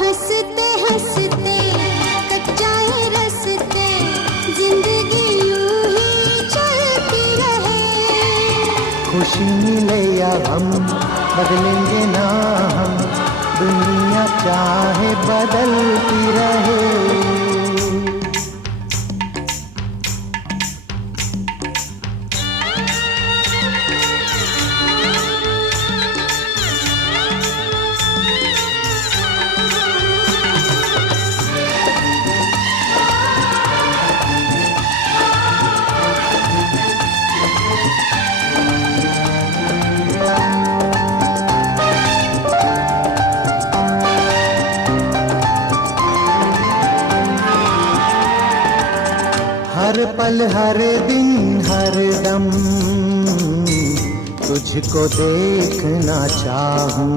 हंसते हंसते कट जाए रस्ते, जिंदगी यूं ही चलती रहे। खुशी मिले या गम बदलेंगे ना हम, दुनिया चाहे बदलती रहे। हर पल हर दिन हर दम तुझको देखना चाहूं।